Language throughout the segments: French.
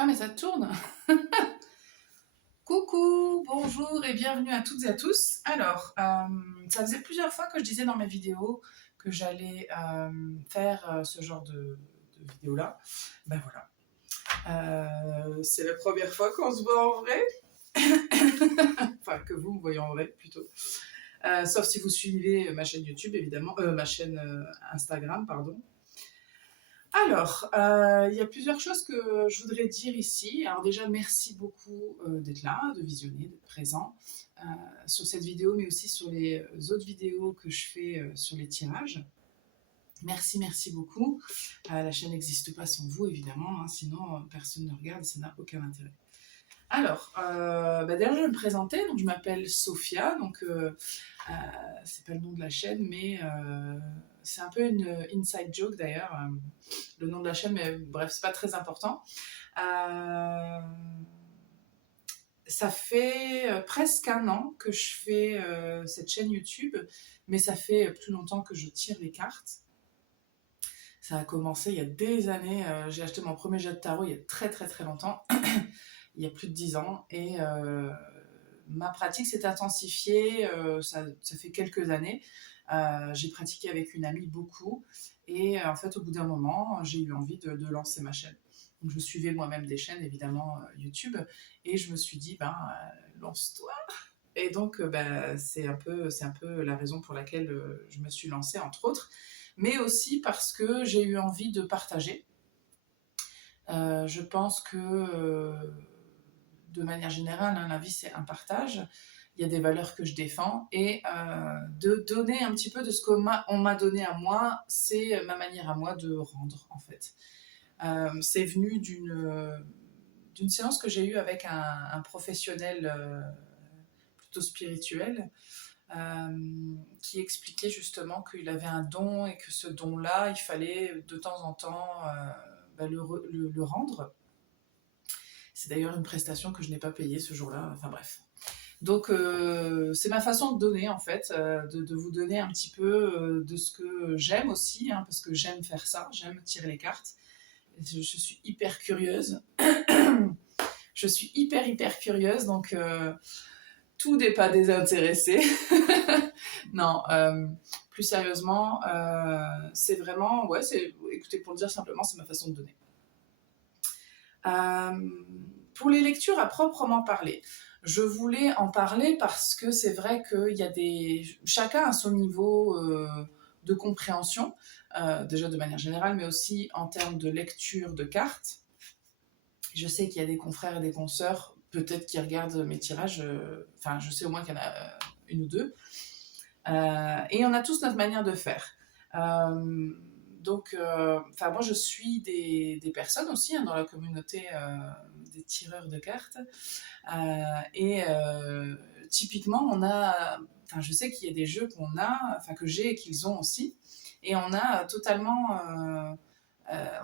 Ah mais ça tourne. Coucou, bonjour et bienvenue à toutes et à tous. Alors, ça faisait plusieurs fois que je disais dans mes vidéos que j'allais faire ce genre de vidéo-là. Ben voilà. C'est la première fois qu'on se voit en vrai. Enfin, que vous me voyez en vrai plutôt. Sauf si vous suivez ma chaîne YouTube, évidemment. Ma chaîne Instagram, pardon. Alors, il y a plusieurs choses que je voudrais dire ici. Alors déjà, merci beaucoup d'être là, de visionner, d'être présent euh, sur cette vidéo, mais aussi sur les autres vidéos que je fais sur les tirages. Merci, merci beaucoup. La chaîne n'existe pas sans vous, évidemment, hein, sinon personne ne regarde et ça n'a aucun intérêt. Alors, déjà je vais me présenter, donc je m'appelle Sophia, donc c'est pas le nom de la chaîne, mais c'est un peu une inside joke d'ailleurs, le nom de la chaîne, mais bref, c'est pas très important. Ça fait presque un an que je fais cette chaîne YouTube, mais ça fait plus longtemps que je tire les cartes. Ça a commencé il y a des années, j'ai acheté mon premier jet de tarot il y a très très très longtemps, il y a plus de 10 ans, et ma pratique s'est intensifiée, ça fait quelques années. J'ai pratiqué avec une amie beaucoup, et en fait au bout d'un moment j'ai eu envie de lancer ma chaîne. Donc je suivais moi-même des chaînes évidemment YouTube, et je me suis dit lance-toi. Et donc c'est un peu la raison pour laquelle je me suis lancée, entre autres, mais aussi parce que j'ai eu envie de partager. Je pense que de manière générale, hein, la vie c'est un partage. Il y a des valeurs que je défends, et de donner un petit peu de ce qu'on m'a donné à moi, c'est ma manière à moi de rendre en fait. C'est venu d'une séance que j'ai eue avec un professionnel plutôt spirituel, qui expliquait justement qu'il avait un don, et que ce don-là, il fallait de temps en temps le rendre. C'est d'ailleurs une prestation que je n'ai pas payée ce jour-là, enfin bref. Donc c'est ma façon de donner en fait, de vous donner un petit peu de ce que j'aime aussi, hein, parce que j'aime faire ça, j'aime tirer les cartes. Je suis hyper curieuse. Je suis hyper curieuse, donc tout n'est pas désintéressé. Non, plus sérieusement, c'est vraiment, ouais, écoutez, pour le dire simplement, c'est ma façon de donner. Pour les lectures à proprement parler, je voulais en parler parce que c'est vrai qu'il y a chacun a son niveau de compréhension, déjà de manière générale, mais aussi en termes de lecture de cartes. Je sais qu'il y a des confrères et des consoeurs, peut-être qui regardent mes tirages, enfin je sais au moins qu'il y en a une ou deux, et on a tous notre manière de faire. Donc, moi je suis des personnes aussi, hein, dans la communauté des tireurs de cartes, et typiquement on a, enfin je sais qu'il y a des jeux qu'on a, enfin que j'ai et qu'ils ont aussi, et on a totalement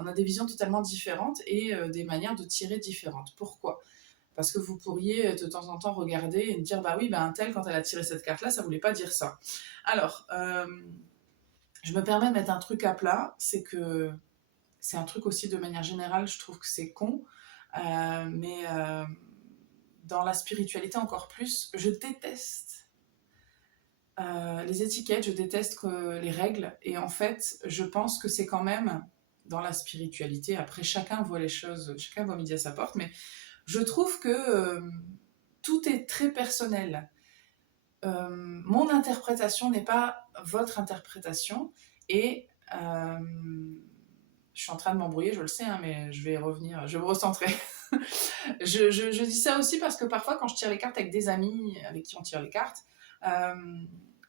on a des visions totalement différentes, et des manières de tirer différentes. Pourquoi? Parce que vous pourriez de temps en temps regarder et me dire bah oui, un tel, quand elle a tiré cette carte-là, ça voulait pas dire ça. Alors, je me permets de mettre un truc à plat, c'est que c'est un truc aussi de manière générale, je trouve que c'est con, mais dans la spiritualité encore plus, je déteste les étiquettes, je déteste les règles, et en fait, je pense que c'est quand même dans la spiritualité. Après, chacun voit les choses, chacun voit midi à sa porte, mais je trouve que tout est très personnel. Mon interprétation n'est pas votre interprétation, et je suis en train de m'embrouiller, je le sais, hein, mais je vais revenir, je vais me recentrer. Je dis ça aussi parce que parfois, quand je tire les cartes avec des amis avec qui on tire les cartes, euh,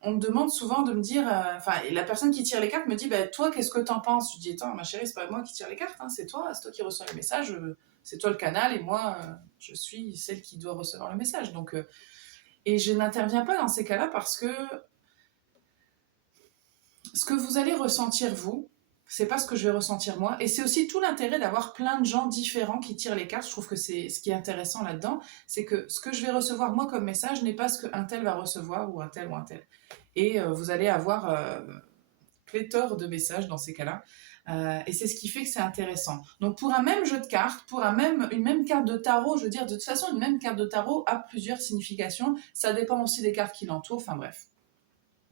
on me demande souvent de me dire, la personne qui tire les cartes me dit, bah, toi, qu'est-ce que t'en penses? Je dis, attends, ma chérie, c'est pas moi qui tire les cartes, hein, c'est toi qui reçois le message, c'est toi le canal, et moi, je suis celle qui doit recevoir le message. Donc, et je n'interviens pas dans ces cas-là parce que ce que vous allez ressentir vous, c'est pas ce que je vais ressentir moi. Et c'est aussi tout l'intérêt d'avoir plein de gens différents qui tirent les cartes. Je trouve que c'est ce qui est intéressant là-dedans, c'est que ce que je vais recevoir moi comme message n'est pas ce qu'un tel va recevoir, ou un tel ou un tel. Et vous allez avoir pléthore de messages dans ces cas-là. Et c'est ce qui fait que c'est intéressant. Donc pour un même jeu de cartes, pour une même carte de tarot, je veux dire, de toute façon, une même carte de tarot a plusieurs significations. Ça dépend aussi des cartes qui l'entourent, enfin bref.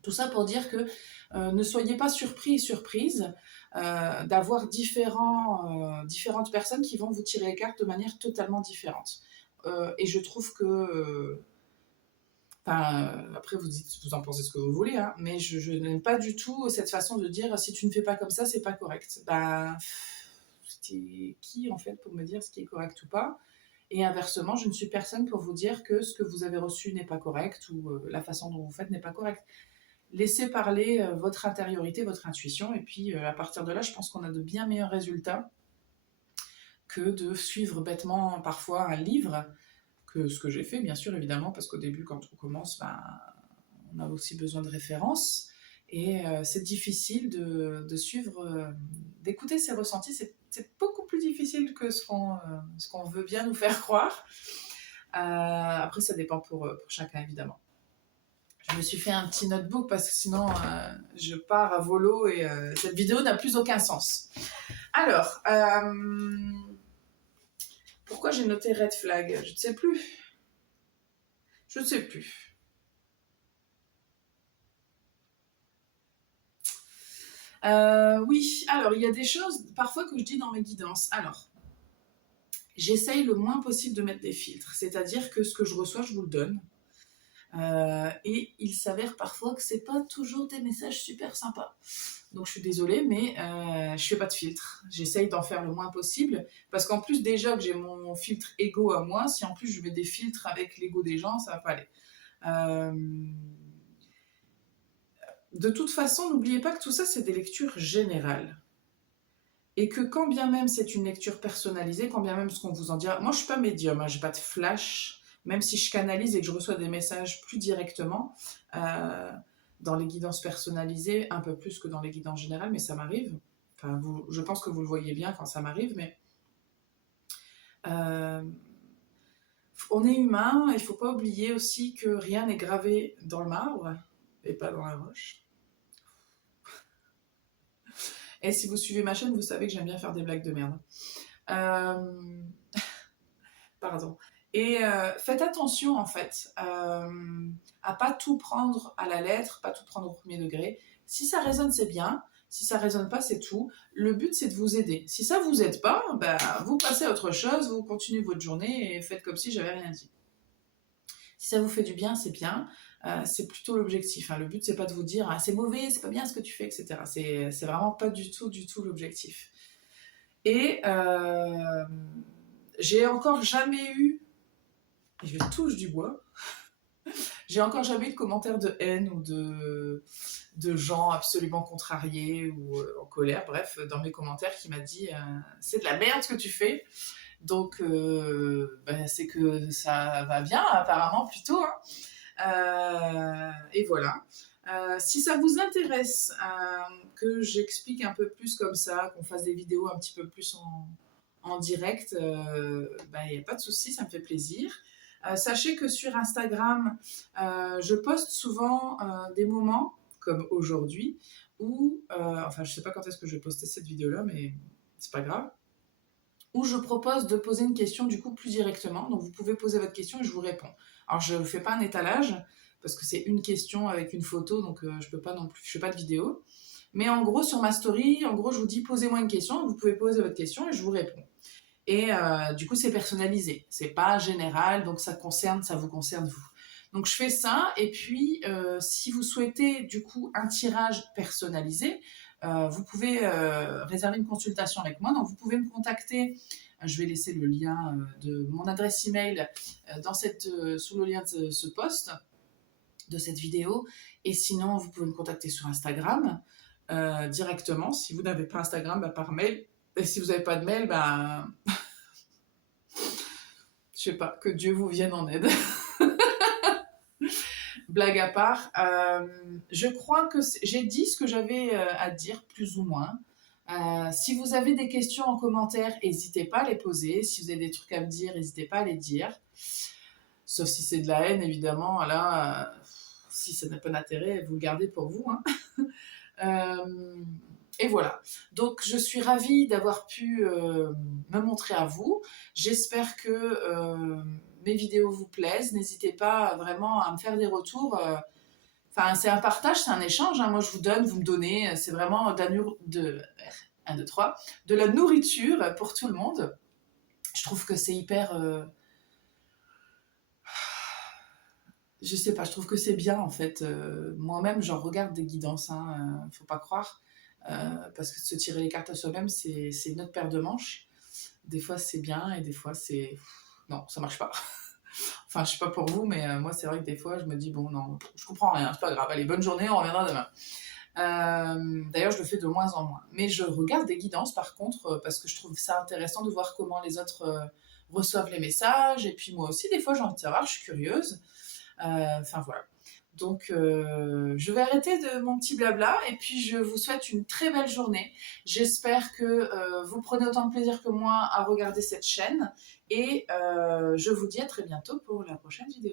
Tout ça pour dire que ne soyez pas surpris et surprises d'avoir différentes personnes qui vont vous tirer les cartes de manière totalement différente. Et je trouve que... après, vous en pensez ce que vous voulez, hein, mais je n'aime pas du tout cette façon de dire si tu ne fais pas comme ça, c'est pas correct. C'est qui en fait pour me dire ce qui est correct ou pas? Et inversement, je ne suis personne pour vous dire que ce que vous avez reçu n'est pas correct ou la façon dont vous faites n'est pas correcte. Laissez parler votre intériorité, votre intuition, et puis à partir de là, je pense qu'on a de bien meilleurs résultats que de suivre bêtement parfois un livre, que ce que j'ai fait, bien sûr, évidemment, parce qu'au début, quand on commence, on a aussi besoin de références, et c'est difficile de suivre, d'écouter ses ressentis, c'est beaucoup plus difficile que ce qu'on veut bien nous faire croire. Après, ça dépend pour chacun, évidemment. Je me suis fait un petit notebook parce que sinon je pars à volo et cette vidéo n'a plus aucun sens. Alors, pourquoi j'ai noté red flag? Je ne sais plus. Je ne sais plus. Oui, alors il y a des choses parfois que je dis dans mes guidances. Alors, j'essaye le moins possible de mettre des filtres, c'est-à-dire que ce que je reçois, je vous le donne. Et il s'avère parfois que c'est pas toujours des messages super sympas. Donc je suis désolée, mais je fais pas de filtre. J'essaye d'en faire le moins possible, parce qu'en plus déjà que j'ai mon filtre ego à moi, si en plus je mets des filtres avec l'ego des gens, ça va pas aller. De toute façon, n'oubliez pas que tout ça, c'est des lectures générales. Et que quand bien même c'est une lecture personnalisée, quand bien même ce qu'on vous en dira... Moi, je suis pas médium, hein, j'ai pas de flash, même si je canalise et que je reçois des messages plus directement, dans les guidances personnalisées, un peu plus que dans les guidances générales, mais ça m'arrive. Enfin, je pense que vous le voyez bien quand ça m'arrive, mais... on est humain, il faut pas oublier aussi que rien n'est gravé dans le marbre, et pas dans la roche. Et si vous suivez ma chaîne, vous savez que j'aime bien faire des blagues de merde. Pardon. Et faites attention, en fait, à pas tout prendre à la lettre, pas tout prendre au premier degré. Si ça résonne, c'est bien. Si ça résonne pas, c'est tout. Le but, c'est de vous aider. Si ça vous aide pas, vous passez à autre chose, vous continuez votre journée et faites comme si j'avais rien dit. Si ça vous fait du bien, c'est bien. C'est plutôt l'objectif. Hein. Le but, c'est pas de vous dire ah, c'est mauvais, c'est pas bien ce que tu fais, etc. C'est vraiment pas du tout l'objectif. Et j'ai encore jamais eu, et je touche du bois, j'ai encore jamais eu de commentaires de haine ou de gens absolument contrariés ou en colère, bref, dans mes commentaires qui m'a dit c'est de la merde ce que tu fais. Donc c'est que ça va bien apparemment plutôt. Hein. Et voilà. Si ça vous intéresse que j'explique un peu plus comme ça, qu'on fasse des vidéos un petit peu plus en direct, il n'y a pas de souci, ça me fait plaisir. Sachez que sur Instagram, je poste souvent des moments, comme aujourd'hui, où, enfin je ne sais pas quand est-ce que je vais poster cette vidéo-là, mais c'est pas grave, où je propose de poser une question du coup plus directement. Donc vous pouvez poser votre question et je vous réponds. Alors je ne fais pas un étalage, parce que c'est une question avec une photo, donc je peux pas non plus, je fais pas de vidéo. Mais en gros, sur ma story, en gros, je vous dis posez-moi une question, vous pouvez poser votre question et je vous réponds. Et du coup, c'est personnalisé, c'est pas général, donc ça vous concerne vous. Donc je fais ça, et puis si vous souhaitez du coup un tirage personnalisé, vous pouvez réserver une consultation avec moi. Donc vous pouvez me contacter. Je vais laisser le lien de mon adresse email sous le lien de ce post, de cette vidéo. Et sinon, vous pouvez me contacter sur Instagram directement. Si vous n'avez pas Instagram, par mail. Et si vous n'avez pas de mail, je sais pas, que Dieu vous vienne en aide. Blague à part, je crois que j'ai dit ce que j'avais à dire, plus ou moins. Si vous avez des questions en commentaire, n'hésitez pas à les poser. Si vous avez des trucs à me dire, n'hésitez pas à les dire. Sauf si c'est de la haine, évidemment. Là, si ça n'a pas d'intérêt, vous le gardez pour vous. Hein. Et voilà. Donc, je suis ravie d'avoir pu me montrer à vous. J'espère que mes vidéos vous plaisent. N'hésitez pas vraiment à me faire des retours. Enfin, c'est un partage, c'est un échange, hein. Moi, je vous donne, vous me donnez. C'est vraiment un, deux, trois, de la nourriture pour tout le monde. Je trouve que c'est hyper... je sais pas, je trouve que c'est bien en fait. Moi-même, j'en regarde des guidances, hein, faut pas croire. Parce que se tirer les cartes à soi-même, c'est une autre paire de manches. Des fois, c'est bien et des fois, c'est... Non, ça marche pas. Enfin, je sais pas pour vous, mais moi, c'est vrai que des fois, je me dis, bon, non, je comprends rien, c'est pas grave. Allez, bonne journée, on reviendra demain. D'ailleurs, je le fais de moins en moins. Mais je regarde des guidances, par contre, parce que je trouve ça intéressant de voir comment les autres reçoivent les messages. Et puis moi aussi, des fois, j'ai envie de savoir, je suis curieuse. Enfin, voilà. Donc, je vais arrêter de mon petit blabla et puis je vous souhaite une très belle journée. J'espère que vous prenez autant de plaisir que moi à regarder cette chaîne et je vous dis à très bientôt pour la prochaine vidéo.